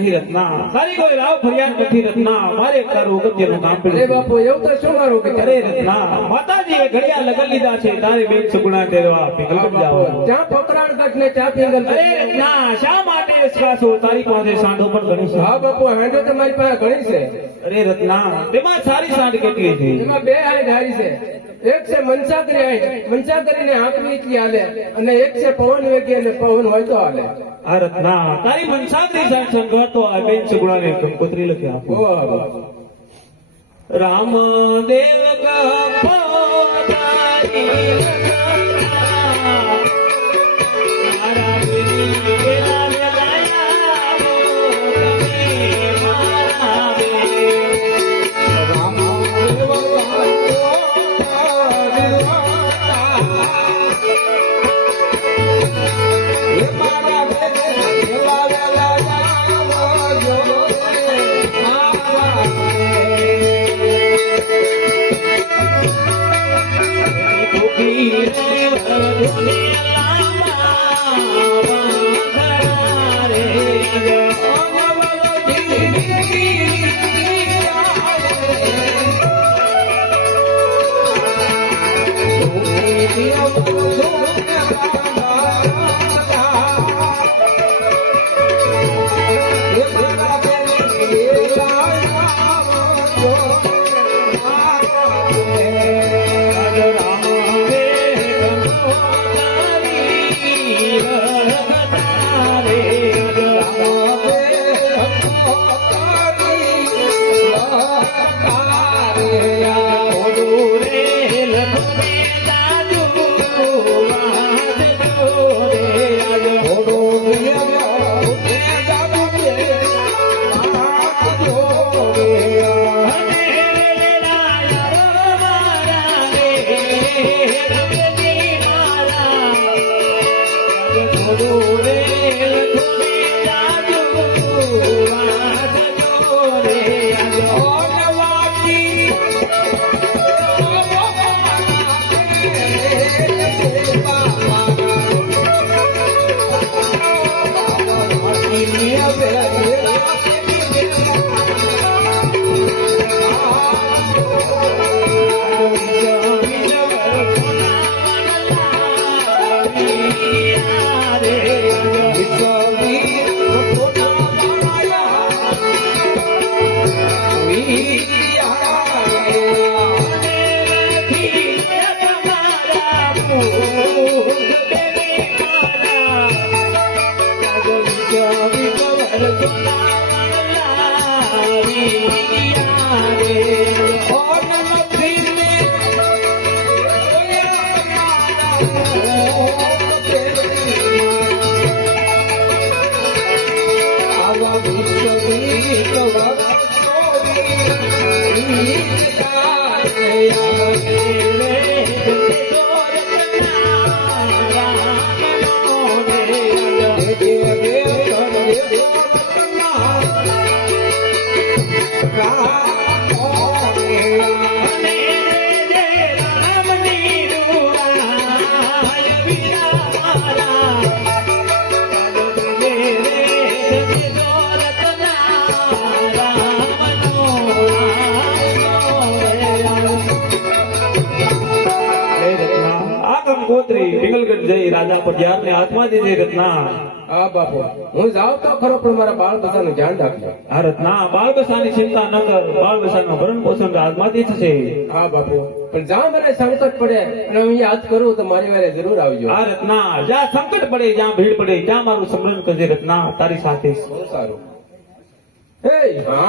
નહીં રત્ના, તારી કોઈ રાવ ફરિયાદ નથી રત્ના, મારે તારું અગત્યનું કામ પડ્યું. અરે બાપુ એવું તો શું મારું કે અરે રત્ના, માતાજીએ ઘડિયા લગન લીધા છે, તારી બેન સુગુણા તેરવા પિંગલગઢ જાઓ. ચા પકડાણ કટ ને ચા પીંગલ અરે રત્ના, શા માટે વિશ્વાસો? તારી પાસે સાંઢો પણ ઘણી છે. હા બાપુ હાંડો તમારી પાસે ઘણી છે. અરે રત્ના, તેમાં સારી સાંઢ કેટલી છે? એમાં બે હાઈટ હારી છે. એક છે મનસાગરી હાઈટ, મનસાગરીને આંકડી એટલી હાલે, અને એક છે પવન વેગી અને પવન હોય તો હાલે. આ રત્ના, તારી મનસાગરી સાંઢ સંગતો આ બેન સુગુણાને કંકોત્રી લખી આપો. રામ દેવ કપોતારી મારા બેની વેલા વેલાયા તમે મારા બે. રામ દેવ કપોતારી મારા બેની વેલા વેલાયા જો પિંગલગઢ જઈ રાજા પટિયાર ને હાથમાં દીધી રત્ના. હા બાપુ હું જાઉં તો ખરો, પણ મારા બાળ બચ્ચાનું ધ્યાન રાખજો. આ રત્ના, બાળ બચ્ચાની ચિંતા ન કર, બાળ બચ્ચાનું ભરણ પોષણ હાથમાંથી થશે. હા બાપુ, પણ જ્યાં મને સંકટ પડે અને હું યાદ કરું તો મારી વારે જરૂર આવજો. આ રત્ના, જ્યાં સંકટ પડે, જ્યાં ભીડ પડે, ત્યાં મારું સ્મરણ કરજે રત્ના, તારી સાથે. બહુ સારું. હે હા.